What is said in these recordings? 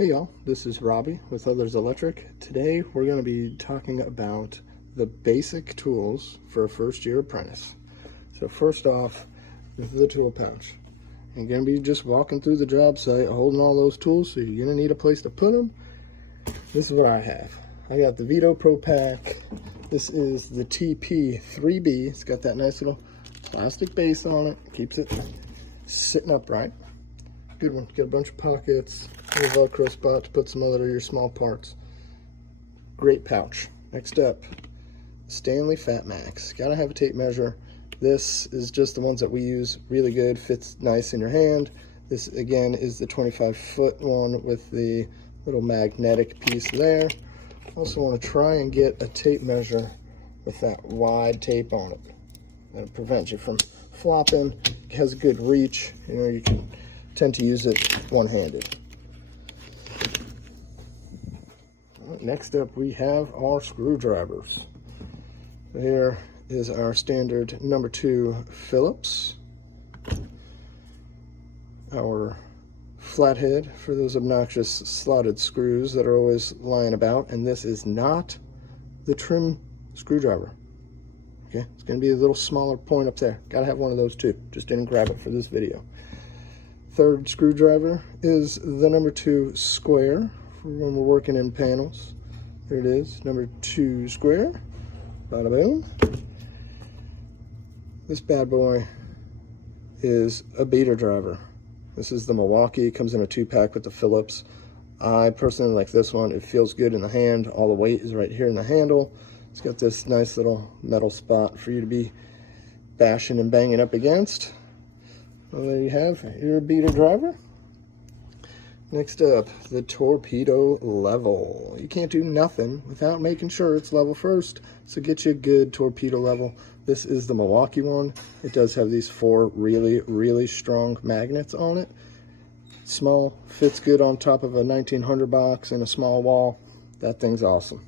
Hey y'all, this is Robbie with Others Electric. Today we're going to be talking about the basic tools for a first year apprentice. So first off, the tool pouch. You're going to be just walking through the job site holding all those tools, so you're going to need a place to put them. This is what I have. I got the Vito Pro Pack. This is the TP3B. It's got that nice little plastic base on it. Keeps it sitting upright. Good one. Got a bunch of pockets, a little Velcro spot to put some other of your small parts. Great pouch. Next up, Stanley Fat Max. Gotta have a tape measure. This is just the ones that we use. Really good, fits nice in your hand. This again is the 25-foot one with the little magnetic piece there. Also want to try and get a tape measure with that wide tape on it. That'll prevent you from flopping. It has a good reach. You know, you can tend to use it one-handed. Next up, we have our screwdrivers. Here is our standard #2 Phillips. Our flathead for those obnoxious slotted screws that are always lying about. And this is not the trim screwdriver. Okay, it's going to be a little smaller point up there. Got to have one of those too. Just didn't grab it for this video. Third screwdriver is the #2 square for when we're working in panels. There it is, #2 square. Bada boom. This bad boy is a beater driver. This is the Milwaukee. It comes in a 2-pack with the Phillips. I personally like this one. It feels good in the hand. All the weight is right here in the handle. It's got this nice little metal spot for you to be bashing and banging up against. Well, there you have your beater driver. Next up, the torpedo level. You can't do nothing without making sure it's level first. So get you a good torpedo level. This is the Milwaukee one. It does have these 4 really, really strong magnets on it. Small, fits good on top of a 1900 box in a small wall. That thing's awesome.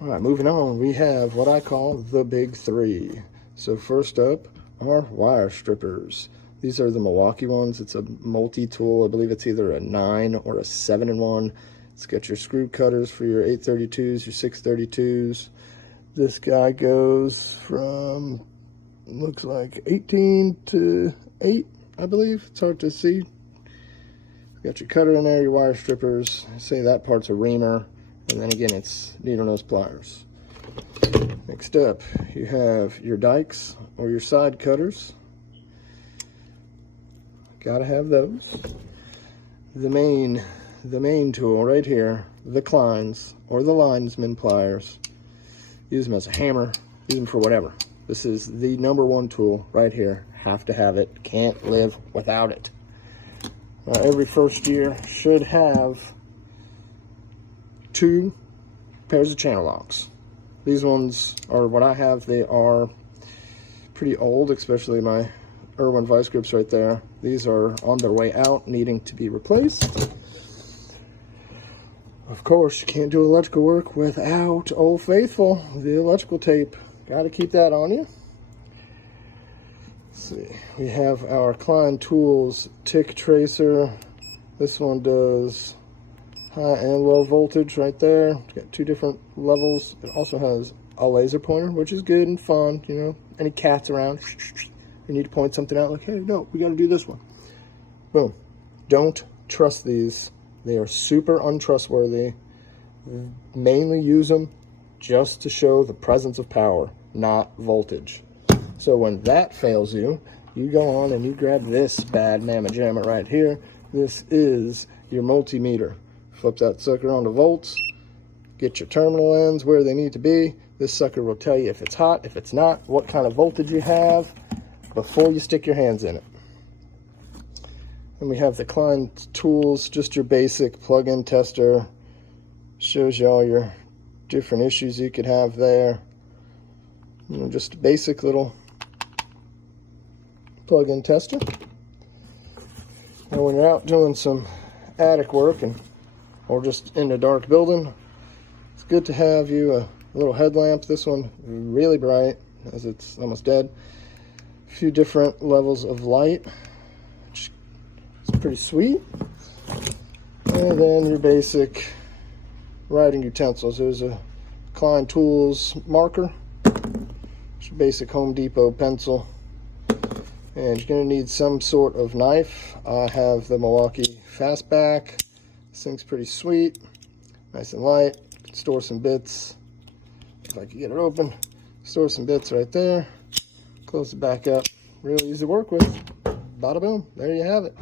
All right, moving on, we have what I call the big 3. So first up, are wire strippers. These are the Milwaukee ones. It's a multi-tool. I believe it's either a 9 or a 7-in-1. It's got your screw cutters for your 832s, your 632s. This guy goes from, looks like 18 to 8, I believe. It's hard to see. Got your cutter in there, your wire strippers. Say that part's a reamer. And then again, it's needle nose pliers. Next up, you have your dikes or your side cutters. Gotta have those. The main tool right here, the Kleins or the linesman pliers. Use them as a hammer, use them for whatever. This is the #1 tool right here. Have to have it, can't live without it. Every first year should have 2 pairs of channel locks. These ones are what I have. They are pretty old, especially my Irwin vice grips right there. These are on their way out, needing to be replaced. Of course, you can't do electrical work without Old Faithful, the electrical tape. Got to keep that on you. Let's see, we have our Klein Tools Tick Tracer. This one does high and low voltage right there. It's got 2 different levels. It also has a laser pointer, which is good and fun. You know, any cats around, you need to point something out, like, hey, no, we got to do this one. Boom. Don't trust these. They are super untrustworthy. Mainly use them just to show the presence of power, not voltage. So when that fails you, you go on and you grab this bad mamma jamma right here. This is your multimeter. Flip that sucker onto volts, get your terminal ends where they need to be. This sucker will tell you if it's hot, if it's not, what kind of voltage you have before you stick your hands in it. And we have the Klein Tools, just your basic plug-in tester. Shows you all your different issues you could have there. You know, just a basic little plug-in tester. Now when you're out doing some attic work or just in a dark building, it's good to have you a little headlamp. This one really bright as it's almost dead. A few different levels of light, which is pretty sweet. And then your basic writing utensils. There's a Klein Tools marker. It's your basic Home Depot pencil. And you're going to need some sort of knife. I have the Milwaukee Fastback. This thing's pretty sweet. Nice and light. You can store some bits. If I can get it open. Store some bits right there. Close it back up. Really easy to work with. Bada boom. There you have it.